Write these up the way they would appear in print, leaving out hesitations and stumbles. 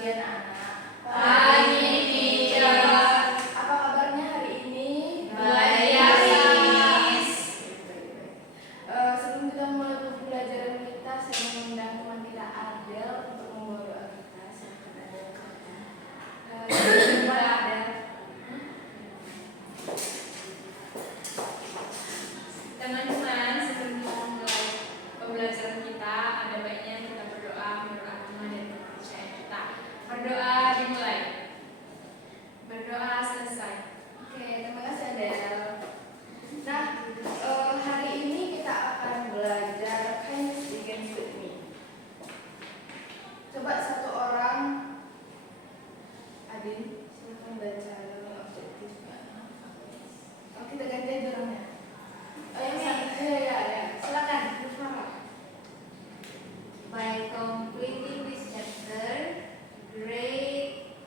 pagi anak-anak. Pagi, teacher. Apa kabarnya hari ini? Baik, Miss. Sebelum kita mulai pembelajaran kita, saya mengundang teman kita Adel untuk membawa doa kita. Silakan Adel. Gimana Adel? Teman-teman, sebelum memulai pembelajaran kita, ada baiknya kita berdoa menurut agama dan kepercayaan kita. Berdoa dimulai. Berdoa selesai. Oke, terima kasih Adel. Nah, hari ini kita akan belajar Kindness Begins With Me. Coba satu orang, Adin, silakan baca dalam objektifnya. Oh, kita ganti aja orangnya. Ya, silakan, Farah. By completing this chapter, grade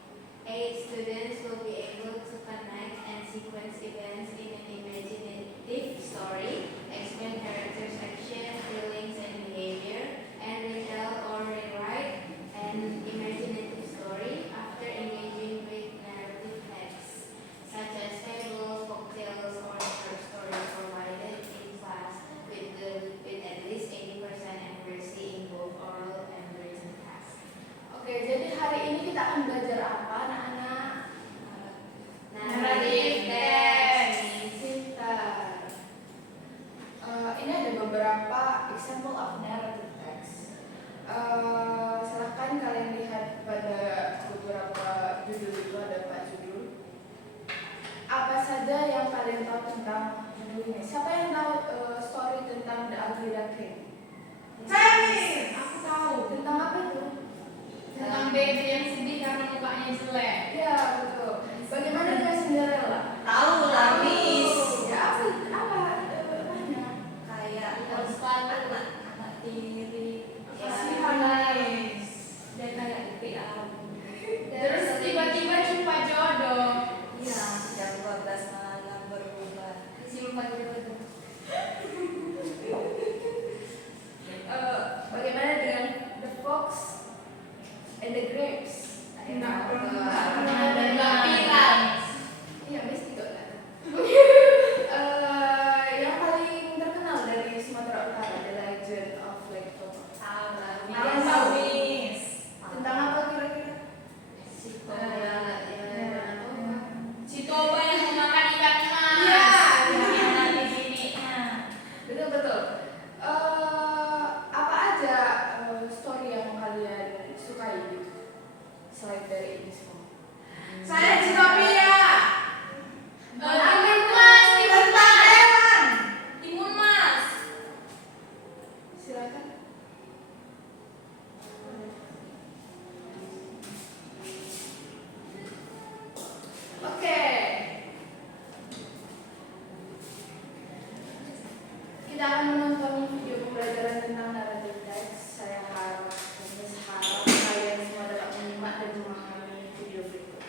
8 students will be able to connect and sequence events in an imaginative story, explain characters' actions, feelings, and behavior, and retell or rewrite an imaginative story after engaging with narrative texts, such as fables, folktales, or short stories provided in class with at least 80% accuracy in both oral and written tasks. Oke, jadi hari ini kita akan belajar apa, anak-anak? Narrative text. Pintar. Ini ada beberapa example of narrative text. Silahkan kalian lihat pada beberapa judul itu, ada 4 judul. Apa saja yang kalian tahu tentang judul ini? Siapa yang tahu story tentang The Ugly Duckling? Chinese. Aku tahu. Tentang apa itu? Tentang baby yang sedih karena mukanya jelek. Ya, betul. Bagaimana dengan Cinderella? Tahu lah, Miss. Ya, apa namanya? Kayak Anak tiri. Ya. Nice. Dan kayak BA. Terus tiba-tiba jumpa jodoh. Iya, jam 12 malam berubah. Siapa itu? Bagaimana dengan The Fox and the Grapes? Enggak Ada pilar. Iya, Miss juga kan. Yang paling terkenal dari Sumatera Utara, The Legend of Lake Toba. Tahu lah. Kalian tahu? Miss. Tentang apa kira-kira? Si Toba yang memakan ikan mas. Iya. Yang nanti bininya. Betul. Apa aja story yang kalian sukai gitu? Selain dari ini semua. Saya Citopia. Timun Mas, timun mas. Timun mas. Silakan. Oke. Kita akan menonton video pembelajaran tentang narrative text. Saya harap kalian semua dapat menyimak dan memahami video berikut.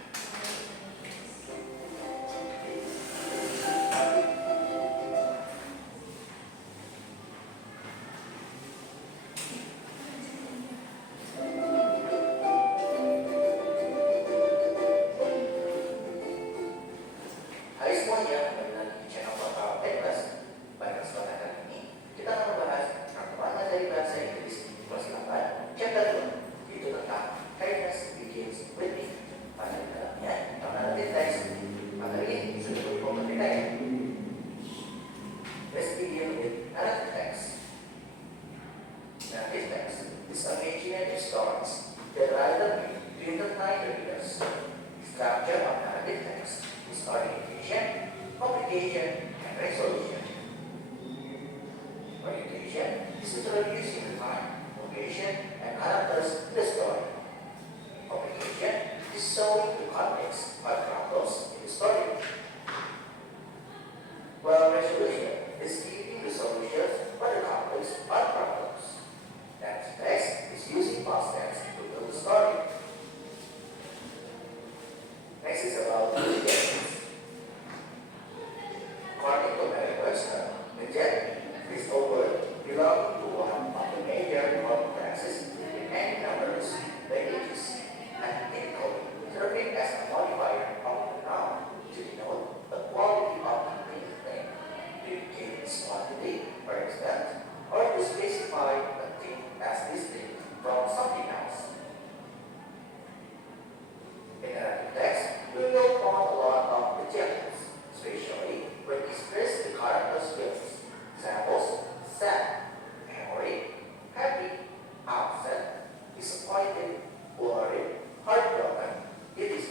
worried, heartbroken, it is.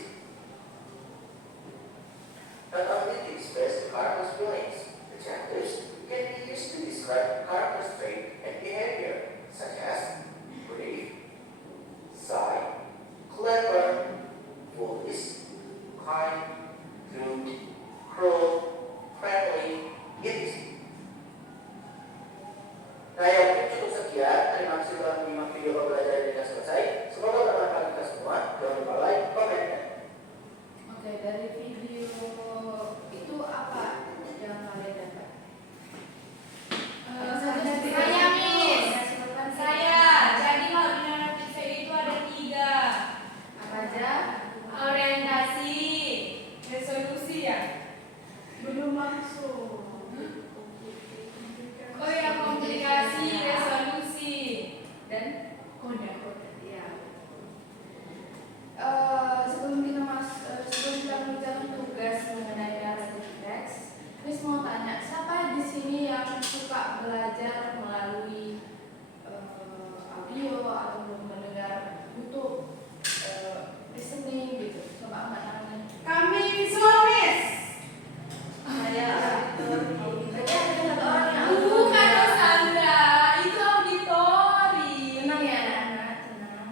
Not only to express the character's feelings, adjectives can be used to describe character's trait and behavior, such as brave, shy, clever, foolish, kind, rude, cruel, friendly, it is. Nah, ya mungkin cukup sekian. Terima kasih telah menyimak video pembelajaran ini selesai. Semoga bermanfaat kita semua. Jangan lupa like, komen, Oke, dari video itu apa yang kalian dapat? Saya Miss. Saya. Jadi hal aktif itu ada 3. Apa aja? Orientasi, resolusi ya. Belum langsung. Oh ya, komplikasi, resolusi, dan Kode-kode, ya. Sebelum kita mengerjakan tugas mengenai narrative text, Miss mau tanya, siapa di sini yang suka belajar melalui audio atau mendengar YouTube, listening gitu? Coba angkat tangan. kami visualis. Saya berarti ada satu orang yang Bukan Rosandra, itu auditori. tenang ya anak-anak, tenang.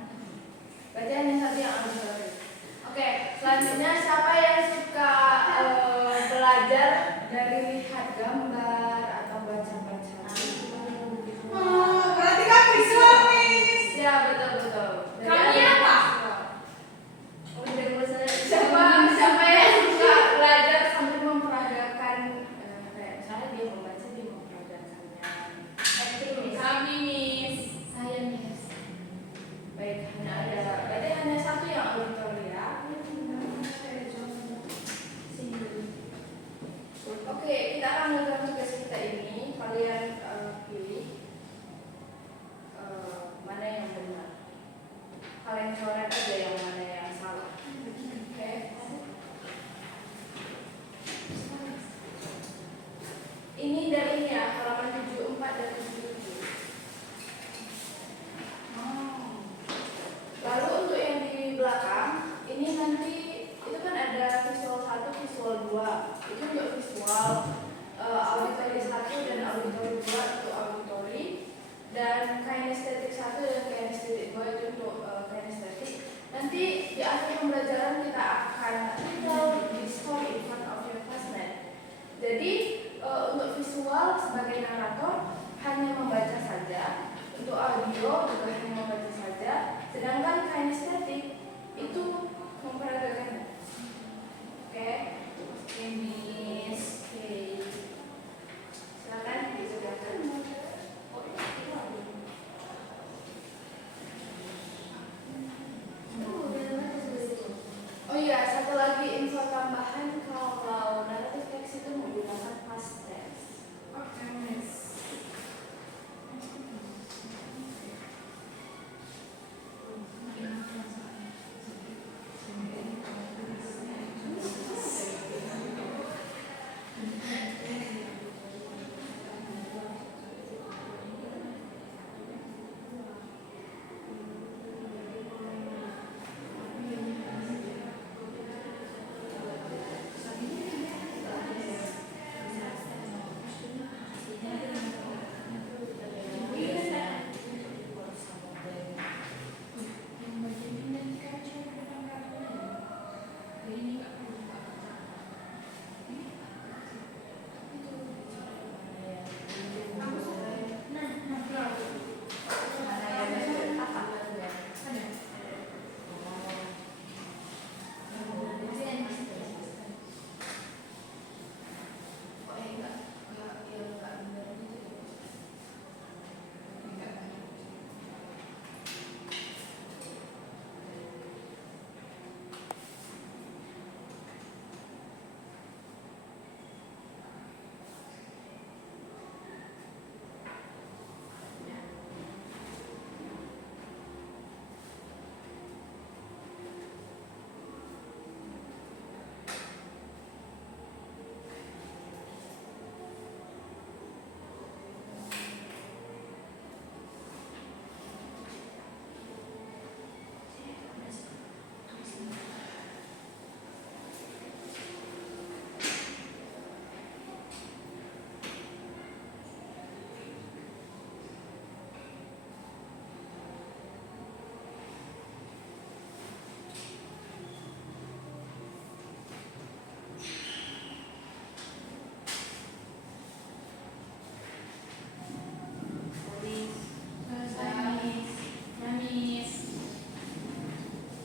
Berarti hanya satu yang auditori. Oke, selanjutnya siapa yang suka belajar dari lihat gambar atau baca-baca buku gitu? Berarti kan visualis. Ya betul. Kami apa? Siapa yang suka belajar sambil memperagakan kayak misalnya dia membaca dia memperagakannya. Kami Miss. Saya Miss. Baik, berarti hanya satu yang auditori ya. Oke, kita akan melakukan tugas kita ini. Kalian pilih mana yang benar. Kalian coret aja yang mana yang salah. Oke. Ini dari ya halaman 74 dan 77. Lalu untuk yang di belakang, ini nanti itu kan ada visual 1, visual 2. Itu untuk visual, auditory 1 dan auditory 2 untuk auditory, dan kinestetik 1 dan kinestetik 2 itu untuk kinestetik. Nanti di akhir pembelajaran kita akan tell the story in front of your classmate. Jadi untuk visual sebagai narator hanya membaca saja, untuk audio juga hanya membaca saja, sedangkan kinestetik itu memperagakannya. Oke, Miss. Oke, silakan disediakan.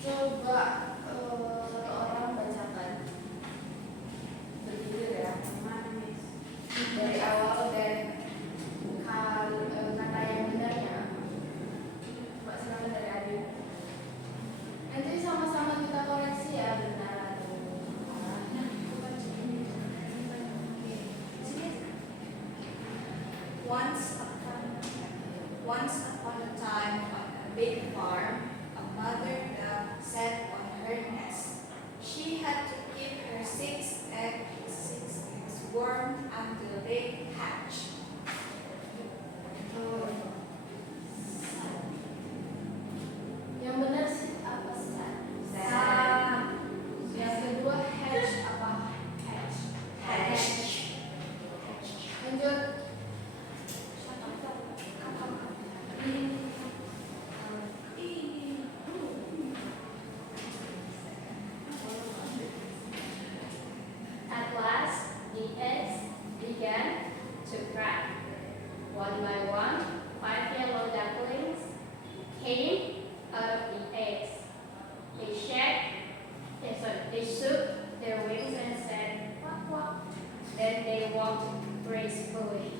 Coba orang bacakan bergilir ya dari awal dan kata yang benarnya. Coba silakan dari Adit. Nanti sama-sama kita koreksi ya benar atau salah. Once upon a time on a big farm, a mother duck sat on her nest. She had to keep her six eggs warm until they hatch. Yang benar sih apa sih? Sat. Yang kedua hatch apa? Hatch. Lanjut. At last, the eggs began to crack. One by one, 5 yellow ducklings came out of the eggs. They shook their wings and said, "Quack, quack." Then they walked gracefully.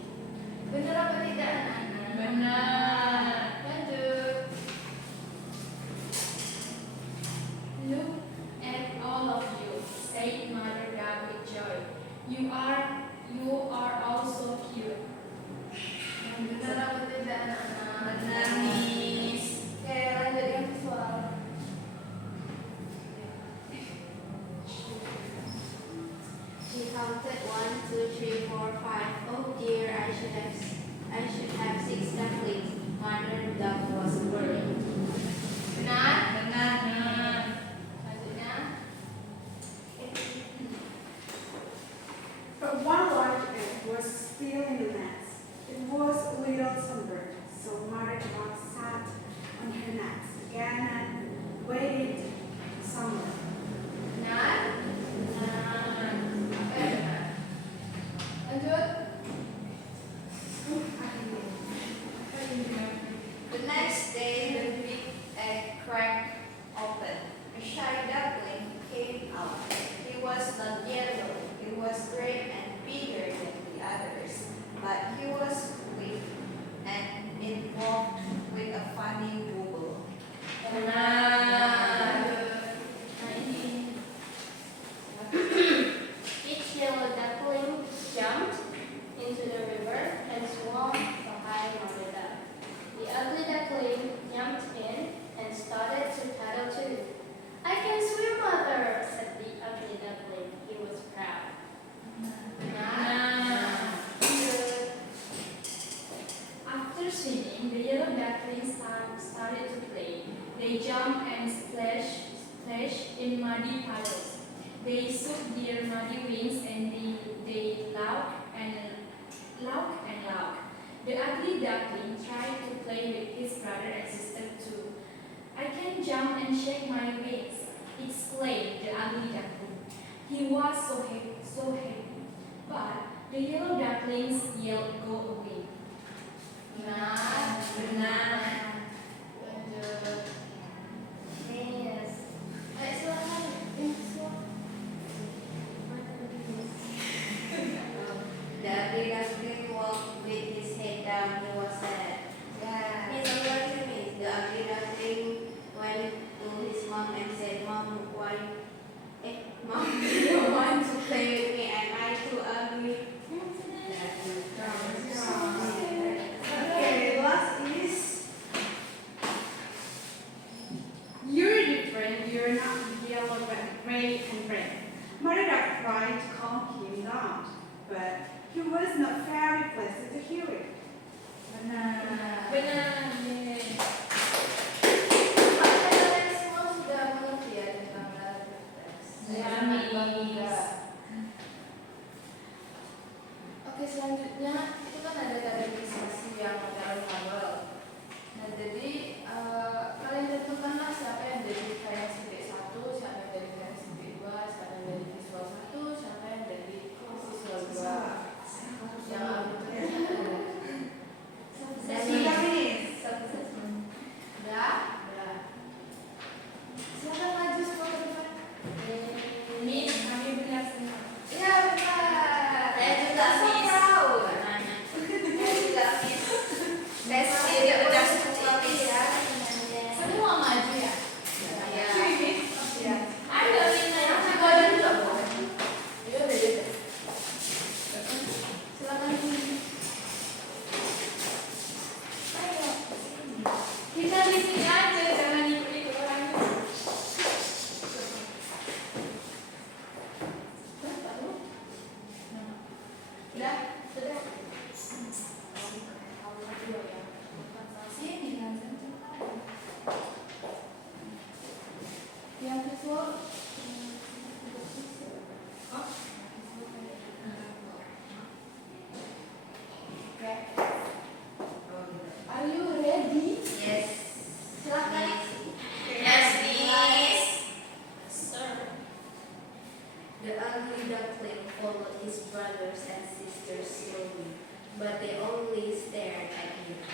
Benar apa tidak anak-anak? Benar. Lanjut. Look at all of you, said Mother Duck with joy. You are all so cute. Benar apa tidak anak-anak? Benar, Miss. Oke, lanjut yang visual. She counted 1, 2, 3, 4, 5. Oh dear, I should have 6 ducklings. Mother duck was worried. Benar? Benar. Selanjutnya. But one large egg was still in the nest. It was a little sunburned, so Mother Duck sat on her nest again and waited summer. Benar? Benar. Apa yang benar? Lanjut. The next day, the big egg cracked open. A shy duckling came out. He was not yellow. He was gray and bigger than the others, but he was weak and it walked with a funny wobble. Benar. Each yellow duckling jumped into the river and swam behind Mother Duck. The ugly duckling jumped in and started to paddle too. "I can swim, Mother," said the ugly duckling. He was proud. Benar. Lanjut. After swimming, the yellow ducklings started to play. They jumped and splashed in muddy puddles. They shook their muddy wings and they laughed and laughed. The ugly duckling tried to play with his brother and sister too. "I can jump and shake my wings," exclaimed the ugly duckling. He was so happy. But the yellow ducklings yelled, "Go away." Benar. Benar. Lanjut. Yes. Ayo silakan. Yang visual. The ugly duckling walked with his head down. He was sad. Ya. Miss, what is it, Miss? The ugly duckling went to his mom and said, Mom, Mom, do you want to play with me? Am I too ugly? Okay, last is you're different. You're not yellow, but gray and red. Mother Duck tried to calm him down, but he was not very pleasant to hear it. Benar. Benar. Yeay. Apakah kalian semua sudah mengerti ya tentang narrative text? Ya, Sangat Miss. bangga. Oke, selanjutnya itu kan ada kaderisasi yang model fabel. Nah, jadi kalian tentukanlah siapa yang jadi variasi B1, siapa yang jadi variasi B2, siapa yang jadi visual 1, siapa yang jadi visual 2. Yang arbitrary. Sudah, Miss. Yang visual. Okay. Are you ready? Yes. Silakan. Yes, please. Sir. The ugly duckling followed his brothers and sisters slowly, but they only stared at him.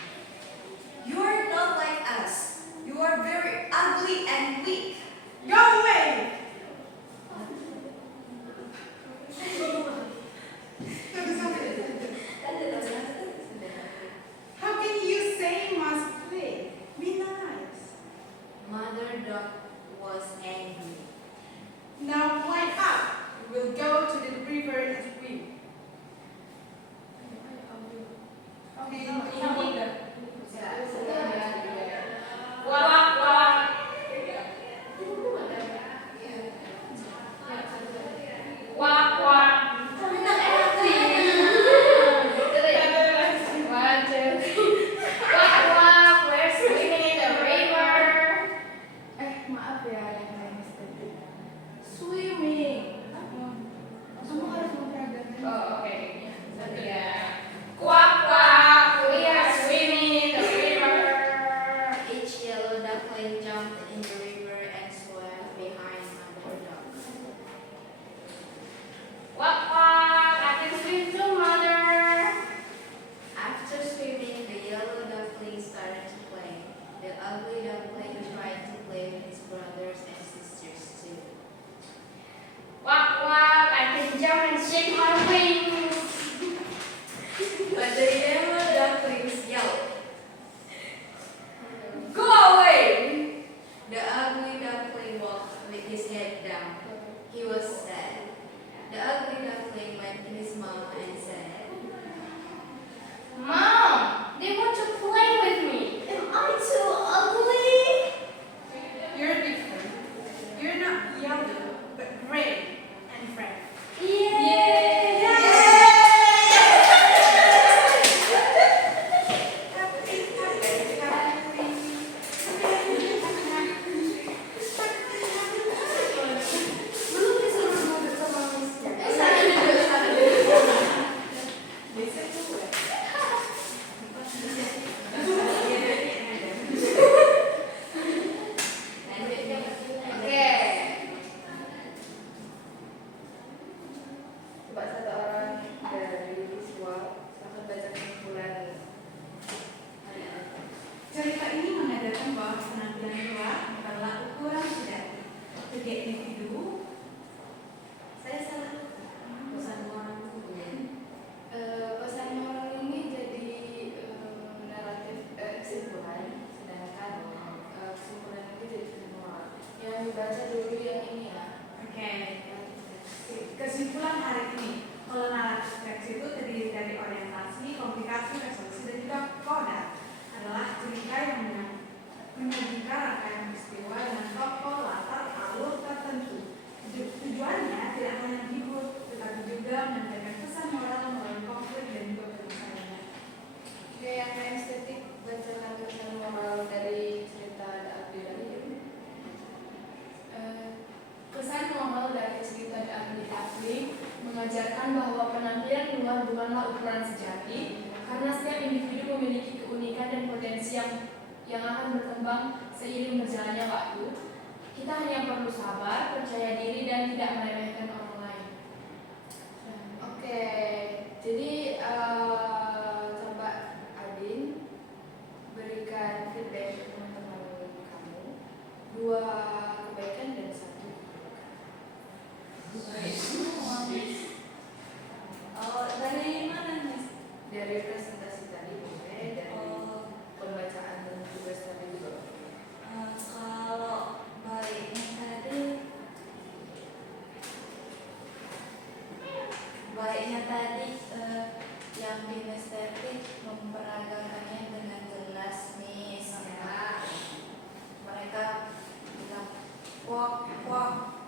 You are not like us. You are very ugly and weak. Go away! How can you say you must play? Be nice. Mother duck was angry. Now climb up. We'll go to the river and swim. Wak wak. Wak wak. One, two. Wak wak. We're swimming in the river. Maaf ya yang lain mistake. Swimming. Kamu harus memperagakan. Oh, oke. Satu ya. Quack quack, we are swimming in the river. Each yellow duckling jumped in the river and swam behind Mother duck. Quack quack, I can swim too, mother. After swimming, the yellow duckling started to play. The ugly duckling tried to play with his brothers and sisters too. Quack quack, I can jump and shake my wings. But the yellow ducklings yelled. Go away. The ugly duckling walked with his head down. He was sad. The ugly duckling went to his mom and said, Mom, they want to play with me. Am I too ugly? You're different. You're not yellow, but gray and fresh. Yay! Belum disuruh duduk sama Mister. Bisa juga. Oke. Coba satu orang dari visual, silahkan baca kesimpulan. Cerita ini mengadakan bahwa penampilan luar adalah ukuran sejati. Setiap individu, Saya salah. pesan orang Pesan moral ini jadi naratif kesimpulan, sedangkan kesimpulan ini jadi pesan moral. Yang dibaca dulu yang ini ya. oke. Kesimpulan hari ini, kalau naratif teks itu terdiri dari orientasi, komunikasi, resolusi, dan juga koda adalah cerita yang menyajikan rangkaian peristiwa dengan tokoh, latar, alur tertentu. Tujuannya tidak hanya menghibur, tetapi juga menyampaikan pesan moral melalui konflik dan juga penyelesaiannya. Oke, yang estetik bacakan pesan moral dari cerita The Ugly Duckling. Pesan moral dari cerita The Ugly Duckling mengajarkan bahwa penampilan luar bukanlah ukuran sejati, karena setiap individu memiliki keunikan dan potensi yang akan berkembang seiring berjalannya waktu. Kita hanya perlu sabar, percaya diri, dan tidak meremehkan orang lain. Oke, jadi coba Adin berikan feedback ke teman-teman kamu, 2 kebaikan dan 1 Oh, dari mana nih? dari presentasi tadi boleh, dari pembacaan dan tugas tadi juga. Kalau baiknya tadi yang kinestetik memperagakannya dengan jelas, Miss. Ya. Mereka bilang, wak wak